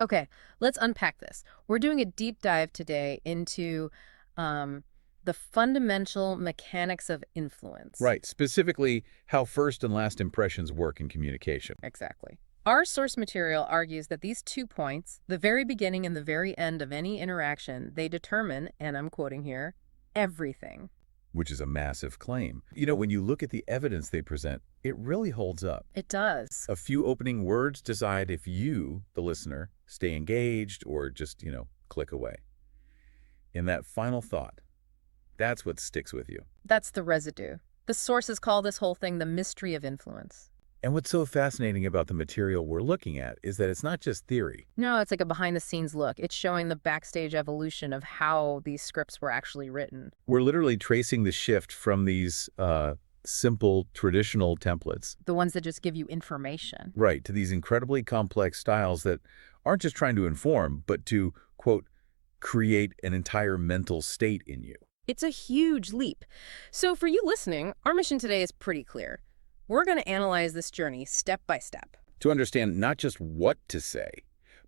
Okay, let's unpack this. We're doing a deep dive today into um, the fundamental mechanics of influence. Right. Specifically, how first and last impressions work in communication. Exactly. Our source material argues that these 2 points, the very beginning and the very end of any interaction, they determine, and I'm quoting here, everything. Which is a massive claim. When you look at the evidence they present, it really holds up. It does. A few opening words decide if you, the listener, stay engaged or just, click away. In that final thought, that's what sticks with you. That's the residue. The sources call this whole thing the mystery of influence. And what's so fascinating about the material we're looking at is that it's not just theory. No, it's like a behind the scenes look. It's showing the backstage evolution of how these scripts were actually written. We're literally tracing the shift from these simple, traditional templates, The ones that just give you information. right, to these incredibly complex styles that aren't just trying to inform, but to, quote, create an entire mental state in you. It's a huge leap. So, for you listening, our mission today is pretty clear. We're going to analyze this journey step by step. To understand not just what to say,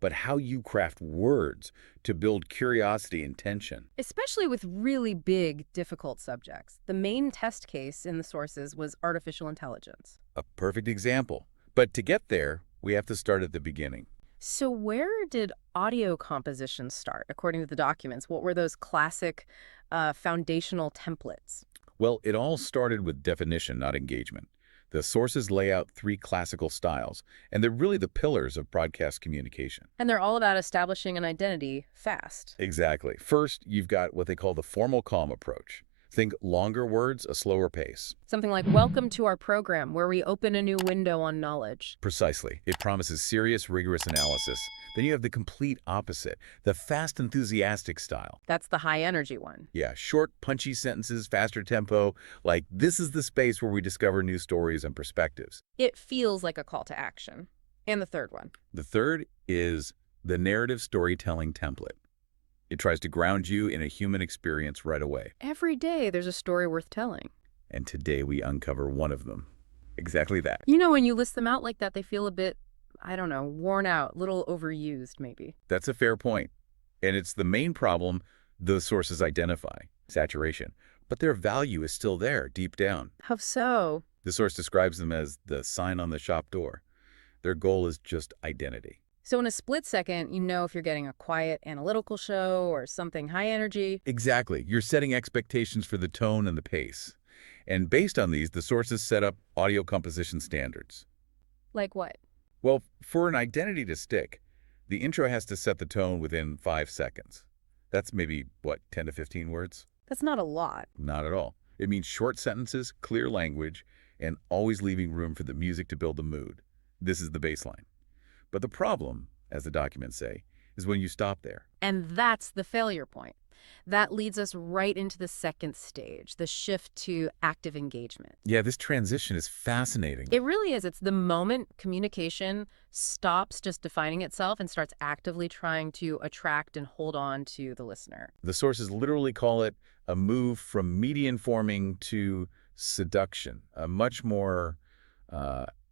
but how you craft words to build curiosity and tension. Especially with really big, difficult subjects. The main test case in the sources was artificial intelligence. A perfect example. But to get there, we have to start at the beginning. So, where did audio composition start, according to the documents? What were those classic foundational templates? Well, it all started with definition, not engagement. The sources lay out three classical styles, and they're really the pillars of broadcast communication. And they're all about establishing an identity fast. Exactly. First, you've got what they call the formal calm approach. Think longer words, a slower pace. Something like, Welcome to our program, where we open a new window on knowledge. Precisely. It promises serious, rigorous analysis. Then you have the complete opposite, the fast, enthusiastic style. That's the high energy one. Yeah, short, punchy sentences, faster tempo, like this is the space where we discover new stories and perspectives. It feels like a call to action. And the third one. The third is the narrative storytelling template. It tries to ground you in a human experience right away. Every day there's a story worth telling. And today we uncover one of them. Exactly that. You know, when you list them out like that, they feel a bit, I don't know, worn out, little overused, maybe. That's a fair point. And it's the main problem those sources identify, saturation. But their value is still there, deep down. How so? The source describes them as the sign on the shop door. Their goal is just identity. So in a split second, you know if you're getting a quiet, analytical show or something high energy. Exactly. You're setting expectations for the tone and the pace. And based on these, the sources set up audio composition standards. Like what? Well, for an identity to stick, the intro has to set the tone within 5 seconds. That's maybe, what, 10 to 15 words? That's not a lot. Not at all. It means short sentences, clear language, and always leaving room for the music to build the mood. This is the baseline. But the problem, as the documents say, is when you stop there. And that's the failure point. That leads us right into the second stage, the shift to active engagement. Yeah, this transition is fascinating. It really is. It's the moment communication stops just defining itself and starts actively trying to attract and hold on to the listener. The sources literally call it a move from media informing to seduction, a much more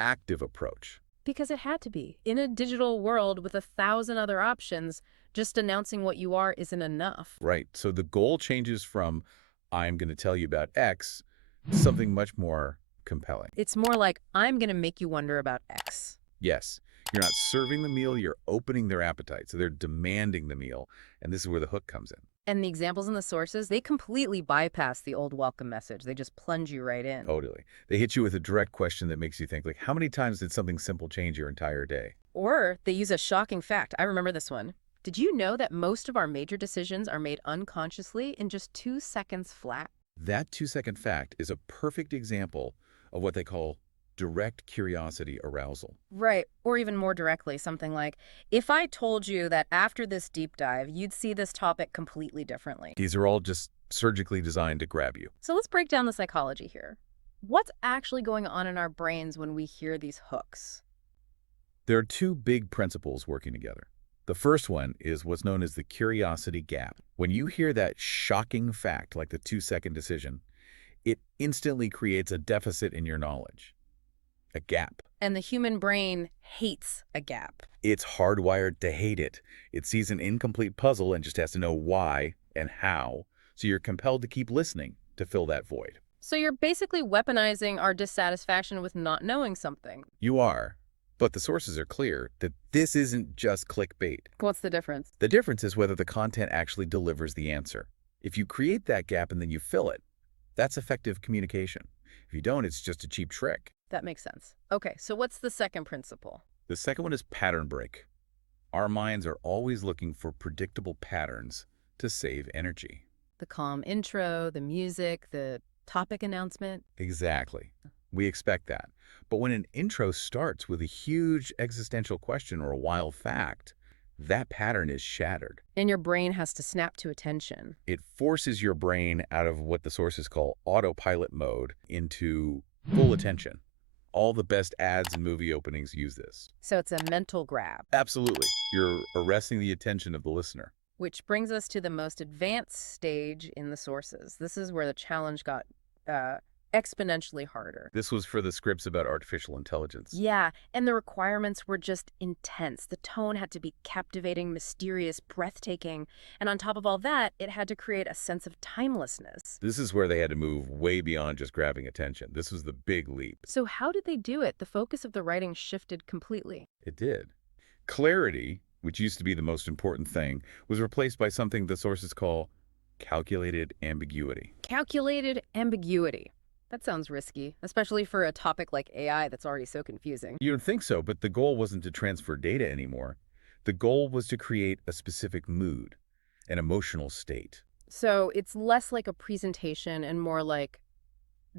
active approach. Because it had to be. In a digital world with 1,000 other options, just announcing what you are isn't enough. Right. So the goal changes from I'm going to tell you about X to something much more compelling. It's more like, I'm going to make you wonder about X. Yes, you're not serving the meal, you're opening their appetite. So they're demanding the meal. And this is where the hook comes in. And the examples in the sources, they completely bypass the old welcome message. They just plunge you right in. Totally. They hit you with a direct question that makes you think, like, how many times did something simple change your entire day? Or they use a shocking fact. I remember this one. Did you know that most of our major decisions are made unconsciously in just 2 seconds flat? That 2-second fact is a perfect example of what they call direct curiosity arousal. Right. Or even more directly, something like, if I told you that after this deep dive, you'd see this topic completely differently. These are all just surgically designed to grab you. So let's break down the psychology here. What's actually going on in our brains when we hear these hooks? There are two big principles working together. The first one is what's known as the curiosity gap. When you hear that shocking fact, like the 2-second decision, it instantly creates a deficit in your knowledge. a gap. And the human brain hates a gap. It's hardwired to hate it. It sees an incomplete puzzle and just has to know why and how, so you're compelled to keep listening to fill that void. So you're basically weaponizing our dissatisfaction with not knowing something. You are, but the sources are clear that this isn't just clickbait. What's the difference? The difference is whether the content actually delivers the answer. If you create that gap and then you fill it, that's effective communication. If you don't, it's just a cheap trick. That makes sense. Okay, so what's the second principle? The second one is pattern break. Our minds are always looking for predictable patterns to save energy. The calm intro, the music, the topic announcement. Exactly. We expect that. But when an intro starts with a huge existential question or a wild fact, that pattern is shattered. And your brain has to snap to attention. It forces your brain out of what the sources call autopilot mode into full attention. All the best ads and movie openings use this. So it's a mental grab. Absolutely. You're arresting the attention of the listener. Which brings us to the most advanced stage in the sources. This is where the challenge got exponentially harder. This was for the scripts about artificial intelligence. Yeah, and the requirements were just intense. The tone had to be captivating, mysterious, breathtaking, and on top of all that, it had to create a sense of timelessness. This is where they had to move way beyond just grabbing attention. This was the big leap. So how did they do it? The focus of the writing shifted completely. It did. Clarity, which used to be the most important thing, was replaced by something the sources call calculated ambiguity. Calculated ambiguity. That sounds risky, especially for a topic like AI that's already so confusing. You would think so, but the goal wasn't to transfer data anymore. The goal was to create a specific mood, an emotional state. So it's less like a presentation and more like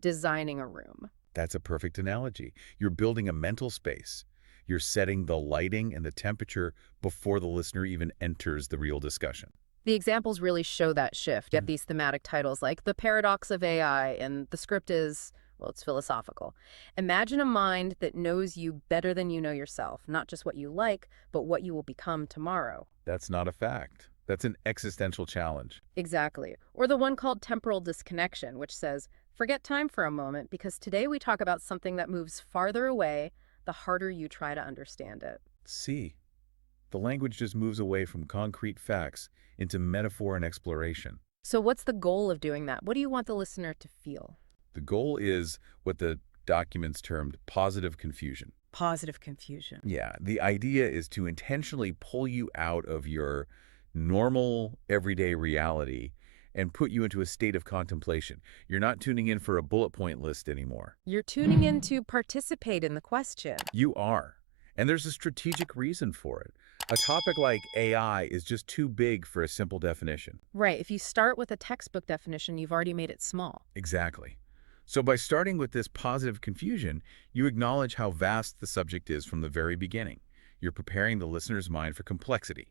designing a room. That's a perfect analogy. You're building a mental space. You're setting the lighting and the temperature before the listener even enters the real discussion. The examples really show that shift. You have these thematic titles like The Paradox of AI, and the script is, well, it's philosophical. Imagine a mind that knows you better than you know yourself, not just what you like, but what you will become tomorrow. That's not a fact. That's an existential challenge. Exactly. Or the one called Temporal Disconnection, which says, forget time for a moment, because today we talk about something that moves farther away the harder you try to understand it. See, the language just moves away from concrete facts into metaphor and exploration. So what's the goal of doing that? What do you want the listener to feel? The goal is what the documents termed positive confusion. Positive confusion. Yeah, the idea is to intentionally pull you out of your normal, everyday reality and put you into a state of contemplation. You're not tuning in for a bullet point list anymore. You're tuning in to participate in the question. You are. And there's a strategic reason for it. A topic like AI is just too big for a simple definition. Right. If you start with a textbook definition, you've already made it small. Exactly. So by starting with this positive confusion, you acknowledge how vast the subject is from the very beginning. You're preparing the listener's mind for complexity.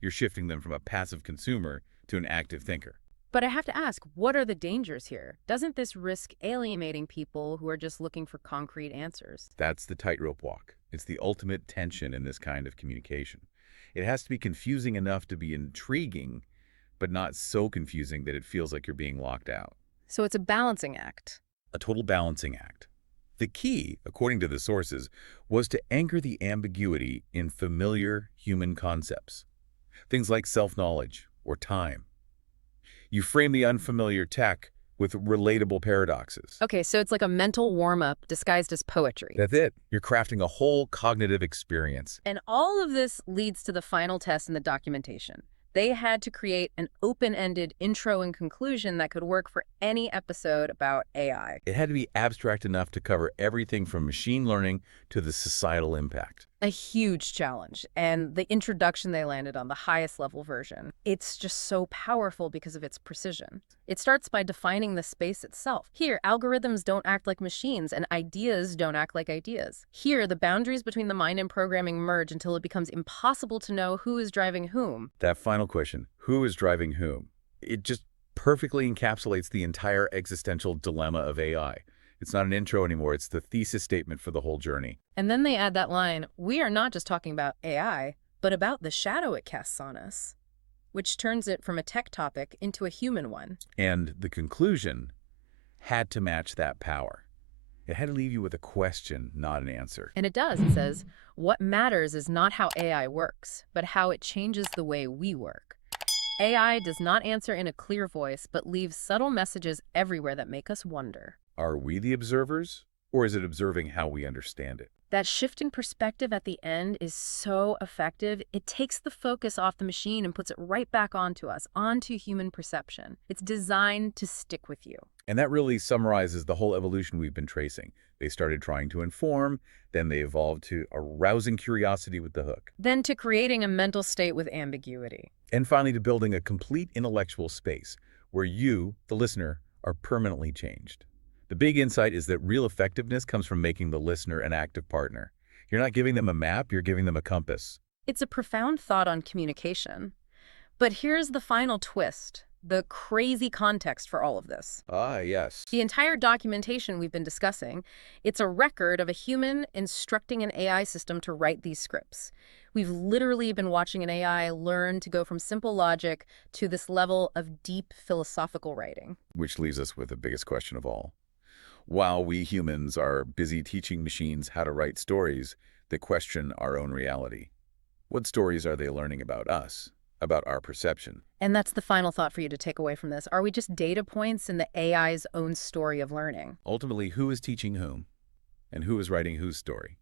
You're shifting them from a passive consumer to an active thinker. But I have to ask, what are the dangers here? Doesn't this risk alienating people who are just looking for concrete answers? That's the tightrope walk. It's the ultimate tension in this kind of communication. It has to be confusing enough to be intriguing, but not so confusing that it feels like you're being locked out. So it's a balancing act. A total balancing act. The key, according to the sources, was to anchor the ambiguity in familiar human concepts. Things like self-knowledge or time. You frame the unfamiliar tech with relatable paradoxes. Okay, so it's like a mental warm-up disguised as poetry. That's it. You're crafting a whole cognitive experience. And all of this leads to the final test in the documentation. They had to create an open-ended intro and conclusion that could work for any episode about AI. It had to be abstract enough to cover everything from machine learning to the societal impact. A huge challenge, and the introduction they landed on, the highest level version, it's just so powerful because of its precision. It starts by defining the space itself. Here, algorithms don't act like machines, and ideas don't act like ideas. Here, the boundaries between the mind and programming merge until it becomes impossible to know who is driving whom. That final question, who is driving whom? It just perfectly encapsulates the entire existential dilemma of AI. It's not an intro anymore, it's the thesis statement for the whole journey. And then they add that line, we are not just talking about AI, but about the shadow it casts on us, which turns it from a tech topic into a human one. And the conclusion had to match that power. It had to leave you with a question, not an answer. And it does. It says, what matters is not how AI works, but how it changes the way we work. AI does not answer in a clear voice, but leaves subtle messages everywhere that make us wonder. Are we the observers, or is it observing how we understand it? That shift in perspective at the end is so effective. It takes the focus off the machine and puts it right back onto us, onto human perception. It's designed to stick with you. And that really summarizes the whole evolution we've been tracing. They started trying to inform, then they evolved to arousing curiosity with the hook, Then to creating a mental state with ambiguity. and finally to building a complete intellectual space where you, the listener, are permanently changed. The big insight is that real effectiveness comes from making the listener an active partner. You're not giving them a map, you're giving them a compass. It's a profound thought on communication. But here's the final twist, the crazy context for all of this. Ah, yes. The entire documentation we've been discussing, it's a record of a human instructing an AI system to write these scripts. We've literally been watching an AI learn to go from simple logic to this level of deep philosophical writing. Which leaves us with the biggest question of all. While we humans are busy teaching machines how to write stories that question our own reality, what stories are they learning about us, about our perception? And that's the final thought for you to take away from this. Are we just data points in the AI's own story of learning? Ultimately, who is teaching whom, and who is writing whose story?